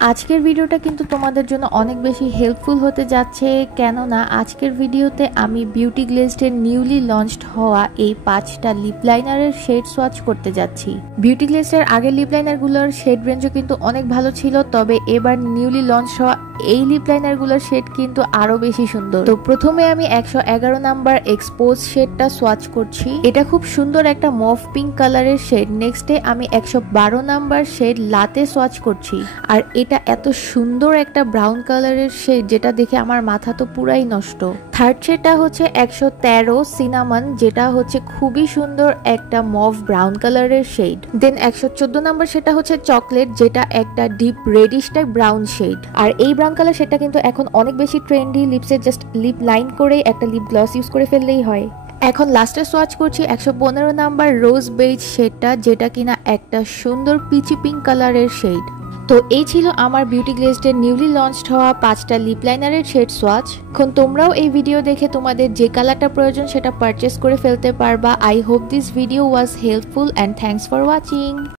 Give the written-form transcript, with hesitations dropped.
আজকের ভিডিওটা কিন্তু তোমাদের জন্য অনেক বেশি হেল্পফুল হতে যাচ্ছে, কেননা আজকের ভিডিওতে আমি বিউটি গ্লেজডের নিউলি লঞ্চড হওয়া এই 5টা লিপ লাইনারের শেড সোয়াচ করতে যাচ্ছি। বিউটি গ্লেজডের আগের লিপ লাইনারগুলোর শেড রেঞ্জও কিন্তু অনেক ভালো ছিল, তবে এবার নিউলি লঞ্চ হওয়া এই লিপ লাইনারগুলোর শেড কিন্তু আরো বেশি সুন্দর। তো প্রথমে আমি 111 নাম্বার এক্সপোজ শেডটা সোয়াচ করছি। এটা খুব সুন্দর একটা মভ পিঙ্ক কালারের শেড। নেক্সটে আমি 112 নাম্বার শেড লাতে সোয়াচ করছি। আর এটা এত সুন্দর একটা ব্রাউন কালারের শেড, যেটা দেখে আমার মাথা তো পুরাই নষ্ট। থার্ড শেডটা হচ্ছে 113 সিনামন, যেটা হচ্ছে খুবই সুন্দর একটা মভ ব্রাউন কালারের শেড। দেন 114 নাম্বার সেটা হচ্ছে চকলেট, যেটা একটা deep reddish type brown shade. আর এই ব্রাউন কালার সেটা কিন্তু এখন অনেক বেশি ট্রেন্ডি। লিপসে জাস্ট লিপ লাইন করে একটা লিপ গ্লস ইউজ করে ফেললেই হয়। এখন লাস্টে সোয়াচ করছি 115 নাম্বার রোজ বেজ শেডটা, যেটা কিনা একটা সুন্দর পিচি পিঙ্ক কালারের শেড। তো এই ছিল আমার বিউটি গ্লেজডের নিউলি লঞ্চড হওয়া 5টা লিপ লাইনারের শেড সোয়াচ। এখন তোমরাও এই ভিডিও দেখে তোমাদের যে কালারটা প্রয়োজন সেটা পারচেস করে ফেলতে পারবা। I hope this video was helpful and thanks for watching.